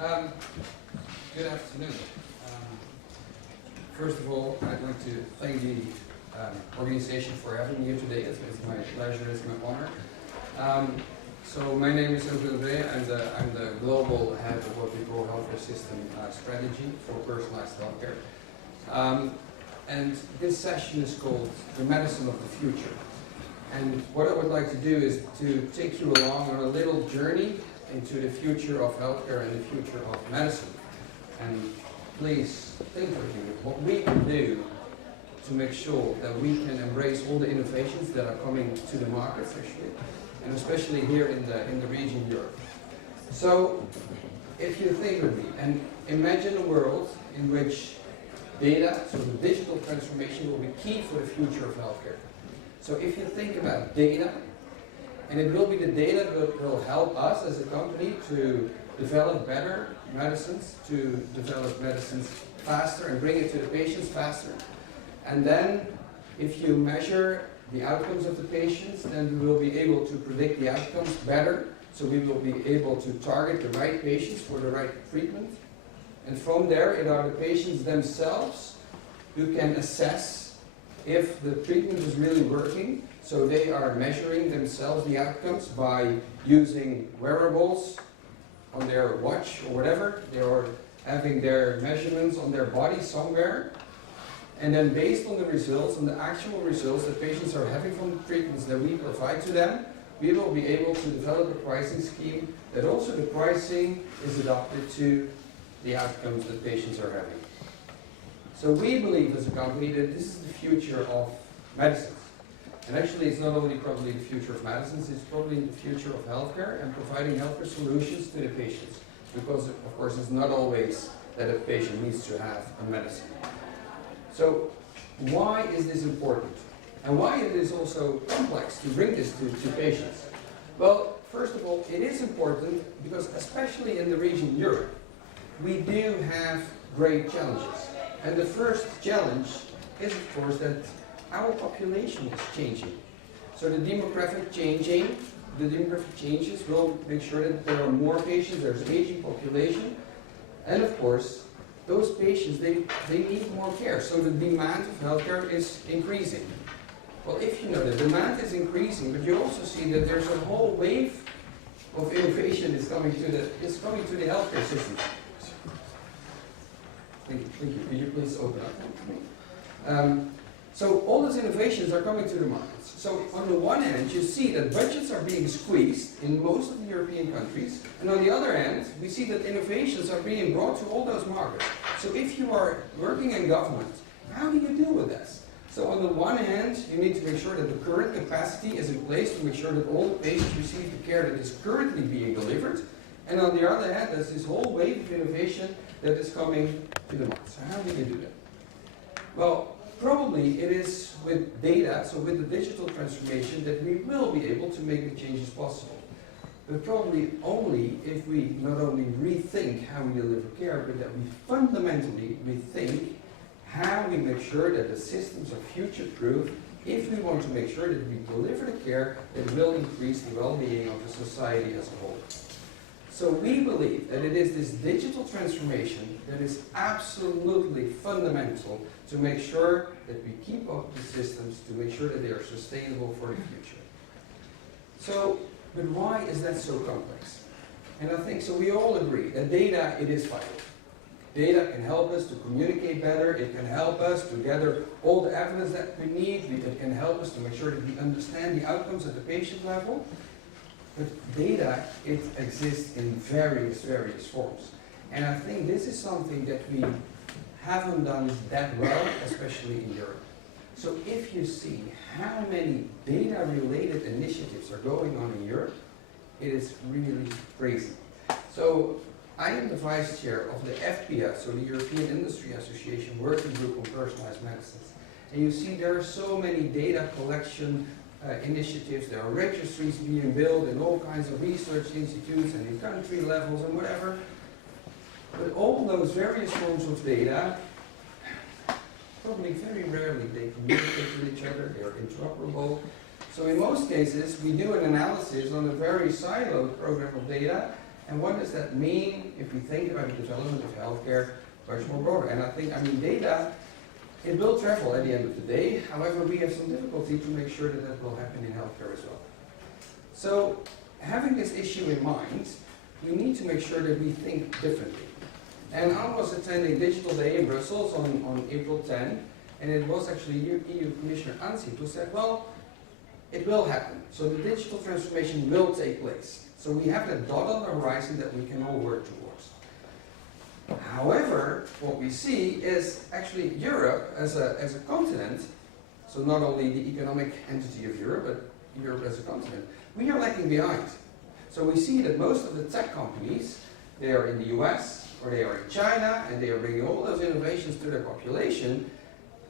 Good afternoon. First of all, I'd like to thank the organization for having me here today. It's my pleasure, it's my honor. So my name is Eelko. I'm the global head of what we call healthcare system strategy for personalized healthcare. And this session is called The Medicine of the Future. And what I would like to do is to take you along on a little journey into the future of healthcare and the future of medicine. And please think with me what we can do to make sure that we can embrace all the innovations that are coming to the markets actually, and especially here in the region Europe. So if you think with me and imagine a world in which data, so the digital transformation will be key for the future of healthcare. So if you think about data, and it will be the data that will help us as a company to develop better medicines, to develop medicines faster and bring it to the patients faster. And then if you measure the outcomes of the patients, then we will be able to predict the outcomes better. So we will be able to target the right patients for the right treatment. And from there, it are the patients themselves who can assess if the treatment is really working. So they are measuring themselves the outcomes by using wearables on their watch or whatever. They are having their measurements on their body somewhere. And then based on the results, on the actual results that patients are having from the treatments that we provide to them, we will be able to develop a pricing scheme that also the pricing is adapted to the outcomes that patients are having. So we believe as a company that this is the future of medicines. And actually it's not only probably the future of medicines, it's probably the future of healthcare and providing healthcare solutions to the patients. Because of course it's not always that a patient needs to have a medicine. So why is this important? And why it is also complex to bring this to patients? Well, first of all, it is important because especially in the region Europe, we do have great challenges. And the first challenge is of course that our population is changing. So the demographic changes will make sure that there are more patients, there's an aging population. And of course, those patients, they need more care. So the demand of healthcare is increasing. Well, if you know the demand is increasing, but you also see that there's a whole wave of innovation is coming to the healthcare system. Thank you. Could you please open up? So all those innovations are coming to the markets. So on the one hand, you see that budgets are being squeezed in most of the European countries, and on the other hand, we see that innovations are being brought to all those markets. So if you are working in government, how do you deal with this? So on the one hand, you need to make sure that the current capacity is in place to make sure that all the patients receive the care that is currently being delivered. And on the other hand, there's this whole wave of innovation that is coming to the market. So how do you do that? Well, probably it is with data, so with the digital transformation, that we will be able to make the changes possible. But probably only if we not only rethink how we deliver care, but that we fundamentally rethink how we make sure that the systems are future-proof if we want to make sure that we deliver the care that will increase the well-being of the society as a whole. So we believe that it is this digital transformation that is absolutely fundamental to make sure that we keep up the systems to make sure that they are sustainable for the future. So, but why is that so complex? And I think so we all agree that data, it is vital. Data can help us to communicate better, it can help us to gather all the evidence that we need, it can help us to make sure that we understand the outcomes at the patient level. But data, it exists in various forms. And I think this is something that we haven't done that well, especially in Europe. So if you see how many data-related initiatives are going on in Europe, it is really crazy. So I am the vice chair of the FPS, so the European Industry Association Working Group on Personalized Medicines. And you see there are so many data collection initiatives, there are registries being built in all kinds of research institutes and in country levels and whatever. But all those various forms of data, probably very rarely they communicate with each other, they are interoperable. So in most cases, we do an analysis on a very siloed program of data, And what does that mean if we think about the development of healthcare much more broader? And I think, data, it will travel at the end of the day. However, we have some difficulty to make sure that that will happen in healthcare as well. So, having this issue in mind, we need to make sure that we think differently. And I was attending Digital Day in Brussels on April 10, and it was actually EU Commissioner Ansip who said, well, it will happen. So the digital transformation will take place. So we have that dot on the horizon that we can all work towards. However, what we see is actually Europe as a continent, so not only the economic entity of Europe, but Europe as a continent, we are lagging behind. So we see that most of the tech companies, they are in the US, or they are in China, and they are bringing all those innovations to their population,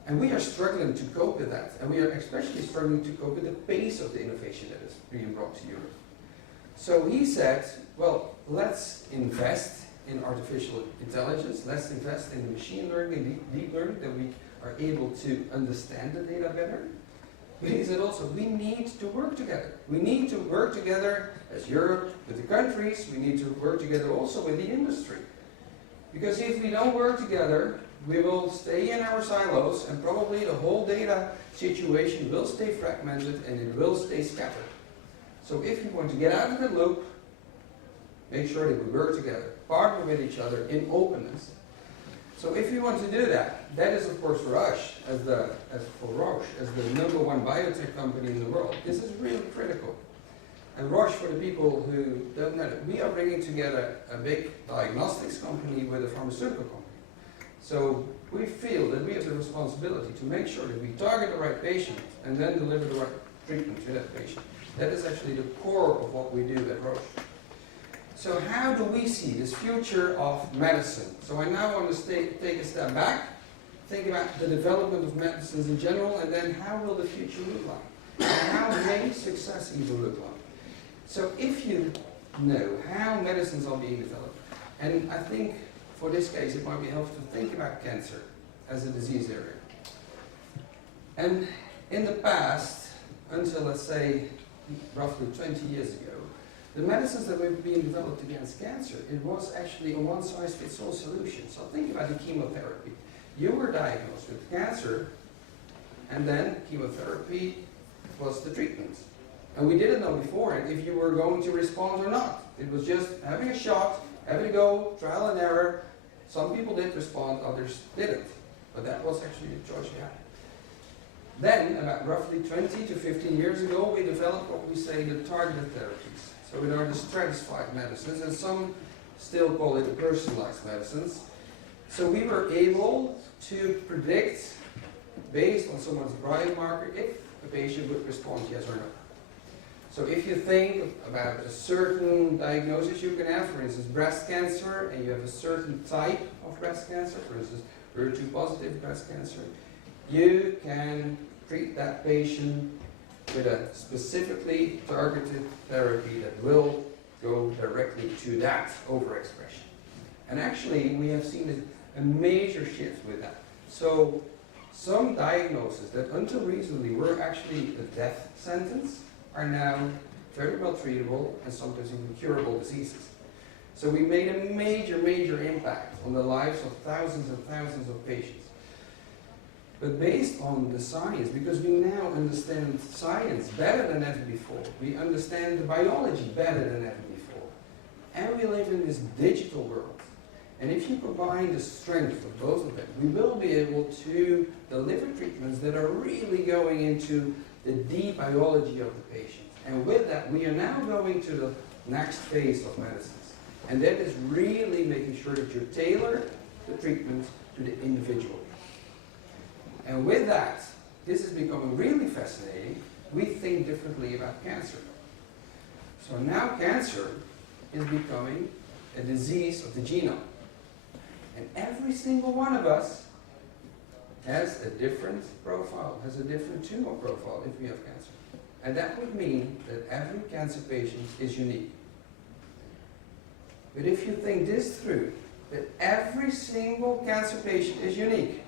and we are struggling to cope with that. And we are especially struggling to cope with the pace of the innovation that is being brought to Europe. So he said, well, let's invest in artificial intelligence, let's invest in machine learning, deep learning, that we are able to understand the data better. But he said also, we need to work together. We need to work together as Europe, with the countries, we need to work together also with the industry. Because if we don't work together, we will stay in our silos, and probably the whole data situation will stay fragmented and it will stay scattered. So if you want to get out of the loop, make sure that we work together, partner with each other in openness. So if you want to do that, that is of course for us, as for Roche, as the #1 biotech company in the world, this is really critical. And Roche, for the people who don't know it, we are bringing together a big diagnostics company with a pharmaceutical company. So we feel that we have the responsibility to make sure that we target the right patient and then deliver the right treatment to that patient. That is actually the core of what we do at Roche. So how do we see this future of medicine? So I now want to take a step back, think about the development of medicines in general, and then how will the future look like? And how may success even look like? So if you know how medicines are being developed, and I think for this case it might be helpful to think about cancer as a disease area. And in the past, until let's say roughly 20 years ago, the medicines that were being developed against cancer, it was actually a one-size-fits-all solution. So think about the chemotherapy. You were diagnosed with cancer, and then chemotherapy was the treatment. And we didn't know before if you were going to respond or not. It was just having a shot, having a go, trial and error. Some people did respond, others didn't. But that was actually the choice you had. Then, about roughly 20 to 15 years ago, we developed what we say the targeted therapies. So it are the stratified medicines, and some still call it the personalized medicines. So we were able to predict, based on someone's biomarker, if a patient would respond yes or no. So if you think about a certain diagnosis you can have, for instance breast cancer, and you have a certain type of breast cancer, for instance HER2 positive breast cancer, you can treat that patient with a specifically targeted therapy that will go directly to that overexpression. And actually we have seen a major shift with that. So some diagnoses that until recently were actually a death sentence are now very well treatable and sometimes even curable diseases. So we made a major impact on the lives of thousands and thousands of patients. But based on the science, because we now understand science better than ever before, we understand the biology better than ever before, and we live in this digital world. And if you combine the strength of both of them, we will be able to deliver treatments that are really going into the deep biology of the patient. And with that, we are now going to the next phase of medicines. And that is really making sure that you tailor the treatment to the individual. And with that, this is becoming really fascinating. We think differently about cancer. So now cancer is becoming a disease of the genome. And every single one of us has a different profile, has a different tumor profile if we have cancer. And that would mean that every cancer patient is unique. But if you think this through, that every single cancer patient is unique,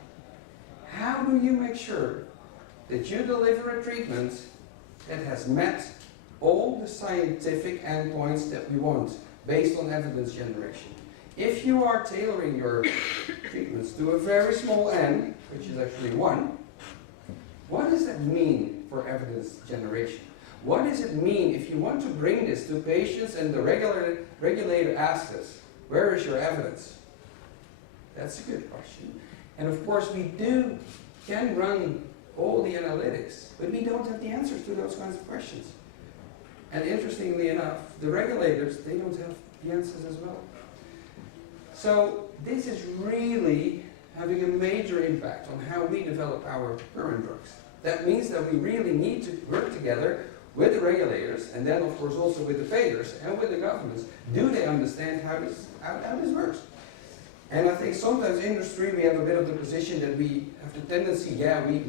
how do you make sure that you deliver a treatment that has met all the scientific endpoints that we want based on evidence generation. If you are tailoring your treatments to a very small n, which is actually 1, what does that mean for evidence generation? What does it mean if you want to bring this to patients and the regulator asks us, where is your evidence? That's a good question. And of course we can run all the analytics, but we don't have the answers to those kinds of questions. And interestingly enough, the regulators, they don't have the answers as well. So this is really having a major impact on how we develop our current drugs. That means that we really need to work together with the regulators, and then of course also with the payers and with the governments. Do they understand how this works? And I think sometimes in industry we have a bit of the position that we have the tendency, yeah, we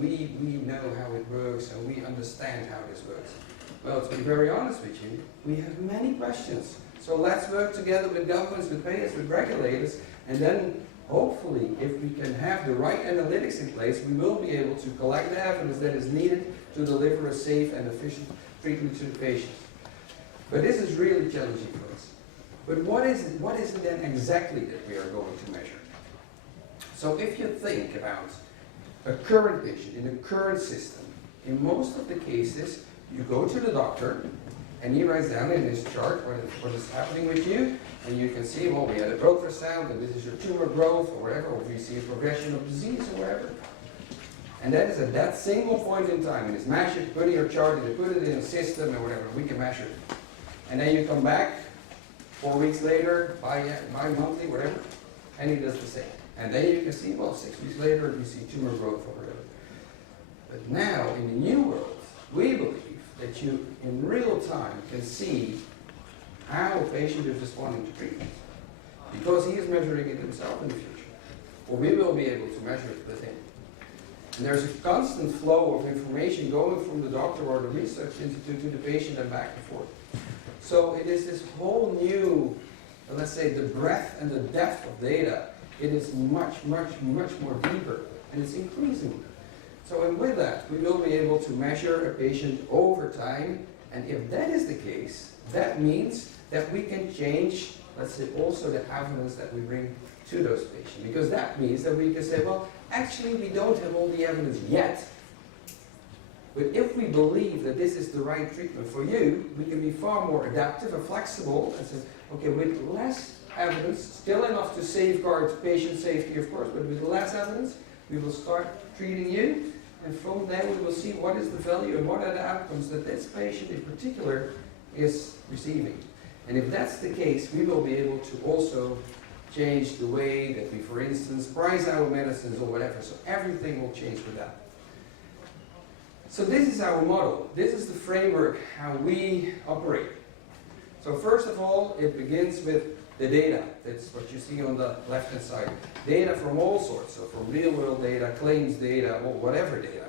know how it works and we understand how this works. Well, to be very honest with you, we have many questions. So let's work together with governments, with payers, with regulators, and then hopefully if we can have the right analytics in place, we will be able to collect the evidence that is needed to deliver a safe and efficient treatment to the patients. But this is really challenging for us. But what is it then exactly that we are going to measure? So if you think about a current patient in a current system, in most of the cases, you go to the doctor and he writes down in his chart what is happening with you, and you can see, well, we had a ultrasound and this is your tumor growth or whatever, or we see a progression of disease or whatever. And that is at that single point in time, and it's measured, put in your chart, and you put it in a system or whatever, we can measure it. And then you come back 4 weeks later, bi-monthly, whatever, and he does the same. And then you can see, well, 6 weeks later, you see tumor growth or whatever. But now, in the new world, we believe that you, in real time, can see how a patient is responding to treatment. Because he is measuring it himself in the future. Or we will be able to measure it with him. And there's a constant flow of information going from the doctor or the research institute to the patient and back and forth. So it is this whole new, let's say, the breadth and the depth of data. It is much, much, much more deeper, and it's increasing. So and with that, we will be able to measure a patient over time, and if that is the case, that means that we can change, let's say, also the evidence that we bring to those patients. Because that means that we can say, well, actually we don't have all the evidence yet, but if we believe that this is the right treatment for you, we can be far more adaptive and flexible and say, okay, with less evidence, still enough to safeguard patient safety, of course, but with less evidence, we will start treating you, and from there we will see what is the value and what are the outcomes that this patient in particular is receiving. And if that's the case, we will be able to also change the way that we, for instance, price our medicines or whatever. So everything will change with that. So this is our model. This is the framework how we operate. So first of all, it begins with the data. That's what you see on the left-hand side. Data from all sorts, so from real-world data, claims data, or whatever data.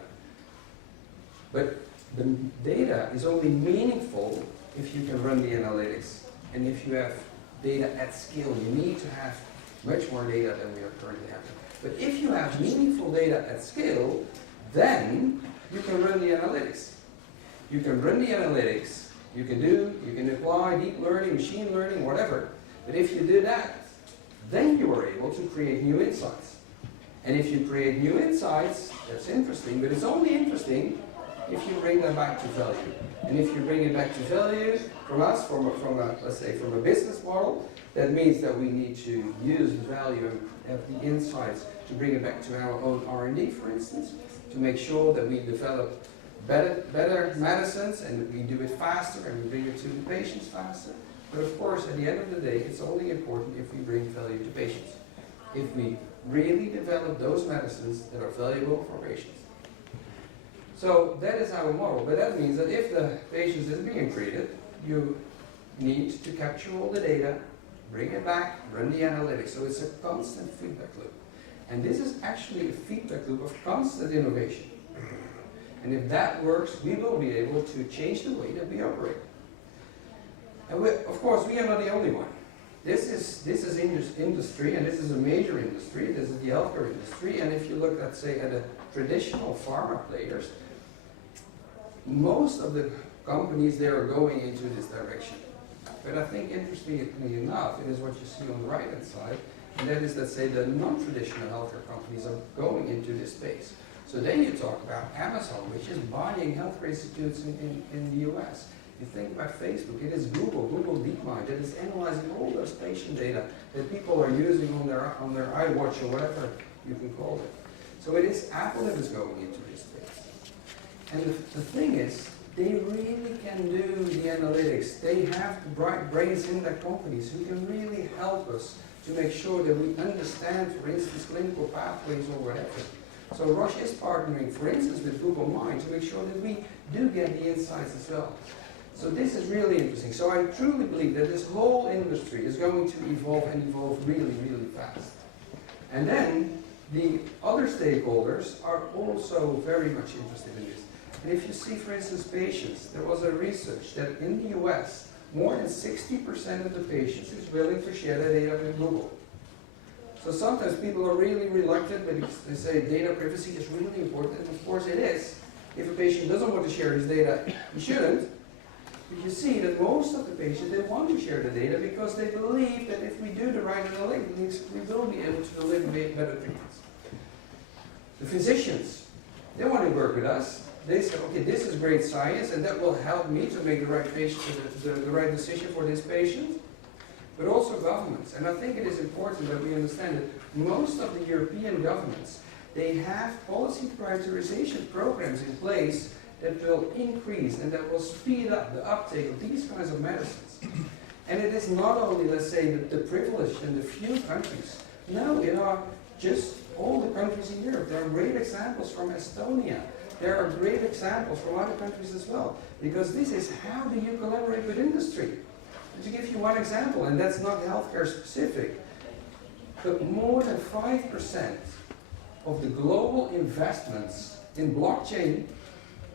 But the data is only meaningful if you can run the analytics. And if you have data at scale, you need to have much more data than we are currently having. But if you have meaningful data at scale, then you can run the analytics. You can run the analytics, you can apply deep learning, machine learning, whatever. But if you do that, then you are able to create new insights. And if you create new insights, that's interesting, but it's only interesting if you bring them back to value. And if you bring it back to value from us, let's say from a business model, that means that we need to use the value of the insights to bring it back to our own R&D, for instance, to make sure that we develop better medicines and we do it faster and we bring it to the patients faster. But of course, at the end of the day, it's only important if we bring value to patients. If we really develop those medicines that are valuable for patients. So that is our model, but that means that if the patient is being treated, you need to capture all the data, bring it back, run the analytics. So it's a constant feedback loop. And this is actually a feedback loop of constant innovation. And if that works, we will be able to change the way that we operate. And of course, we are not the only one. This is industry, and this is a major industry. This is the healthcare industry. And if you look, let's say, at the traditional pharma players, most of the companies, they are going into this direction. But I think interestingly enough, it is what you see on the right-hand side, and that is, let's say, the non-traditional healthcare companies are going into this space. So then you talk about Amazon, which is buying healthcare institutes in the US. You think about Facebook, it is Google DeepMind, that is analyzing all those patient data that people are using on their iWatch or whatever you can call it. So it is Apple that is going into this space. And the thing is, they really can do the analytics. They have the brains in their companies who can really help us to make sure that we understand, for instance, clinical pathways or whatever. So Roche is partnering, for instance, with Google Mind to make sure that we do get the insights as well. So this is really interesting. So I truly believe that this whole industry is going to evolve and evolve really, really fast. And then the other stakeholders are also very much interested in this. And if you see, for instance, patients, there was a research that in the US, more than 60% of the patients is willing to share their data with Google. So sometimes people are really reluctant, but they say data privacy is really important, and of course it is. If a patient doesn't want to share his data, he shouldn't. But you see that most of the patients, they want to share the data because they believe that if we do the right analytics, we will be able to deliver better treatments. The physicians, they want to work with us. They say, okay, this is great science, and that will help me to make the right the right decision for this patient. But also governments. And I think it is important that we understand that most of the European governments, they have policy prioritization programs in place that will increase and that will speed up the uptake of these kinds of medicines. And it is not only, let's say, the privileged and the few countries. No, it are just all the countries in Europe. There are great examples from Estonia. There are great examples from other countries as well. Because this is how do you collaborate with industry. To give you one example, and that's not healthcare specific, but more than 5% of the global investments in blockchain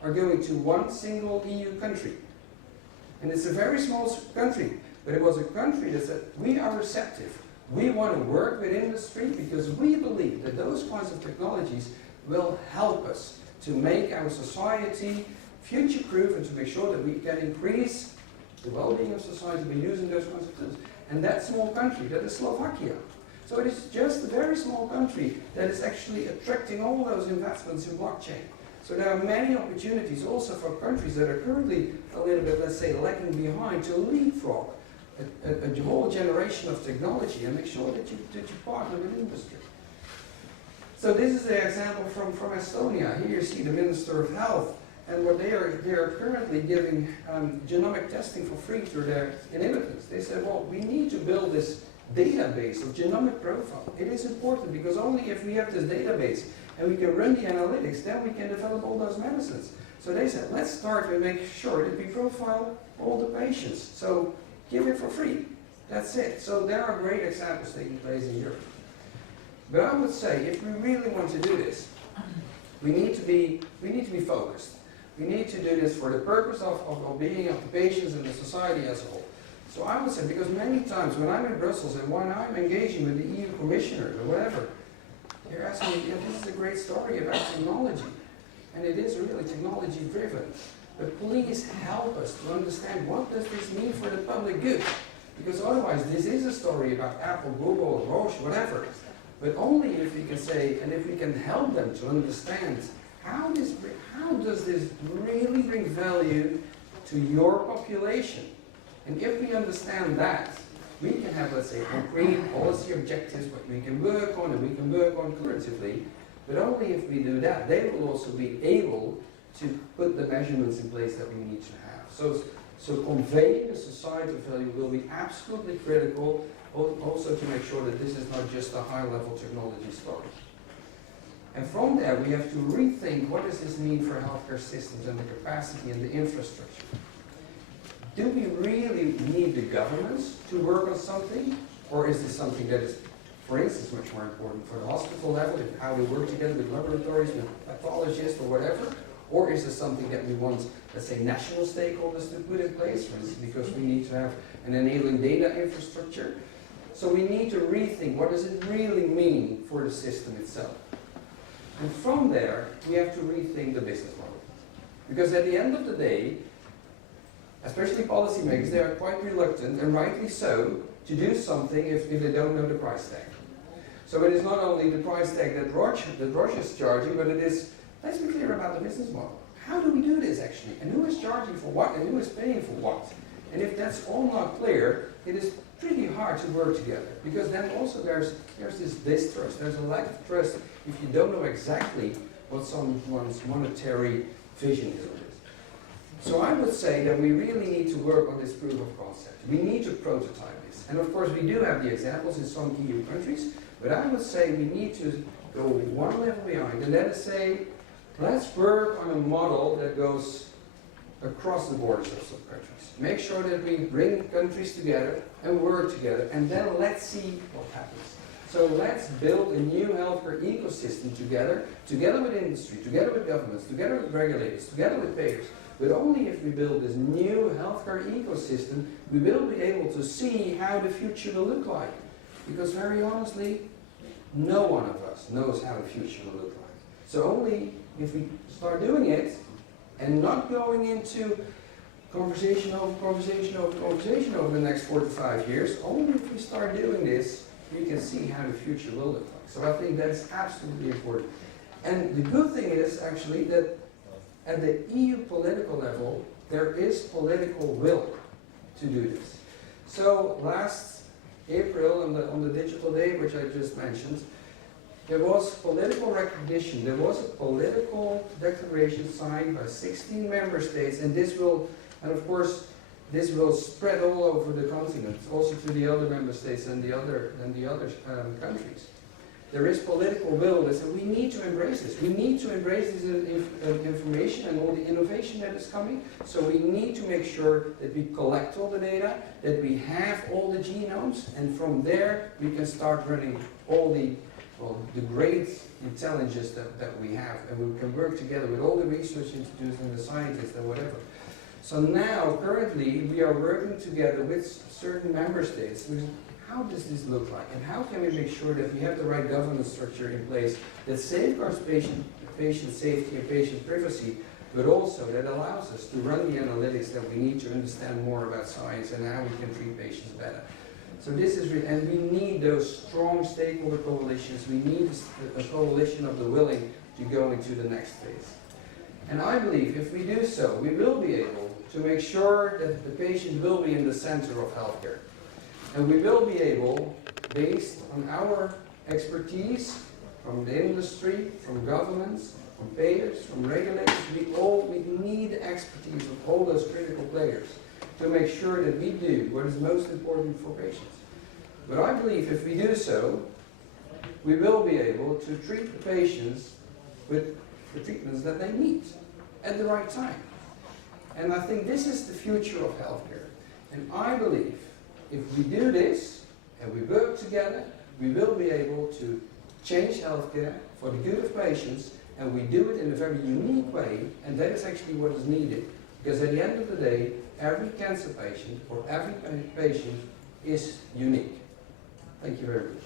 are going to one single EU country. And it's a very small country, but it was a country that said, we are receptive. We want to work with industry because we believe that those kinds of technologies will help us to make our society future-proof and to make sure that we can increase the well-being of society by using those kinds of tools. And that small country, that is Slovakia. So it is just a very small country that is actually attracting all those investments in blockchain. So there are many opportunities also for countries that are currently a little bit, let's say, lagging behind to leapfrog a whole generation of technology and make sure that you partner with industry. So this is the example from Estonia. Here you see the Minister of Health. And what they are currently giving genomic testing for free to their inhabitants. They said, well, we need to build this database of genomic profile. It is important because only if we have this database and we can run the analytics, then we can develop all those medicines. So they said, let's start and make sure that we profile all the patients. So give it for free. That's it. So there are great examples taking place in Europe. But I would say, if we really want to do this, we need to be focused. We need to do this for the purpose of well-being of the patients and the society as a whole. So I would say, because many times when I'm in Brussels and when I'm engaging with the EU commissioners or whatever, they're asking me, yeah, this is a great story about technology. And it is really technology driven. But please help us to understand what does this mean for the public good. Because otherwise this is a story about Apple, Google, Roche, whatever. But only if we can say, and if we can help them to understand how does this really bring value to your population? And if we understand that, we can have, let's say, concrete policy objectives, what we can work on and we can work on collaboratively. But only if we do that, they will also be able to put the measurements in place that we need to have. So conveying the societal value will be absolutely critical, also to make sure that this is not just a high-level technology story. And from there, we have to rethink what does this mean for healthcare systems and the capacity and the infrastructure. Do we really need the governments to work on something? Or is this something that is, for instance, much more important for the hospital level, and how they work together with laboratories, with pathologists, or whatever? Or is this something that we want, let's say, national stakeholders to put in place, for instance, because we need to have an enabling data infrastructure? So we need to rethink what does it really mean for the system itself. And from there, we have to rethink the business model. Because at the end of the day, especially policymakers, they are quite reluctant, and rightly so, to do something if they don't know the price tag. So it is not only the price tag that Roche is charging, but it is, let's be clear about the business model. How do we do this actually? And who is charging for what? And who is paying for what? And if that's all not clear, it is pretty hard to work together. Because then also there's this distrust. There's a lack of trust if you don't know exactly what someone's monetary vision is on this. So I would say that we really need to work on this proof of concept. We need to prototype this. And of course we do have the examples in some EU countries, but I would say we need to go one level behind and let us say, let's work on a model that goes across the borders of some countries. Make sure that we bring countries together and work together, and then let's see what happens. So let's build a new healthcare ecosystem together with industry, together with governments, together with regulators, together with payers. But only if we build this new healthcare ecosystem, we will be able to see how the future will look like. Because very honestly, no one of us knows how the future will look like. So only if we start doing it, and not going into conversation over the next 4 to 5 years, only if we start doing this, we can see how the future will look like. So I think that's absolutely important. And the good thing is actually that at the EU political level, there is political will to do this. So last April on the Digital Day, which I just mentioned, there was political recognition, there was a political declaration signed by 16 member states, and this will, and of course, this will spread all over the continent, also to the other member states and the other countries. There is political will, and we need to embrace this. We need to embrace this information and all the innovation that is coming. So we need to make sure that we collect all the data, that we have all the genomes, and from there we can start running all the great intelligence that we have, and we can work together with all the research institutes and the scientists and whatever. So now, currently, we are working together with certain member states. How does this look like? And how can we make sure that we have the right governance structure in place that safeguards patient safety and patient privacy, but also that allows us to run the analytics that we need to understand more about science and how we can treat patients better. So this is, and we need those strong stakeholder coalitions. We need a coalition of the willing to go into the next phase. And I believe if we do so, we will be able to make sure that the patient will be in the center of healthcare. And we will be able, based on our expertise from the industry, from governments, from payers, from regulators, we need the expertise of all those critical players to make sure that we do what is most important for patients. But I believe if we do so, we will be able to treat the patients with the treatments that they need at the right time. And I think this is the future of healthcare. And I believe if we do this and we work together, we will be able to change healthcare for the good of patients, and we do it in a very unique way, and that is actually what is needed. Because at the end of the day, every cancer patient or every patient is unique. Thank you very much.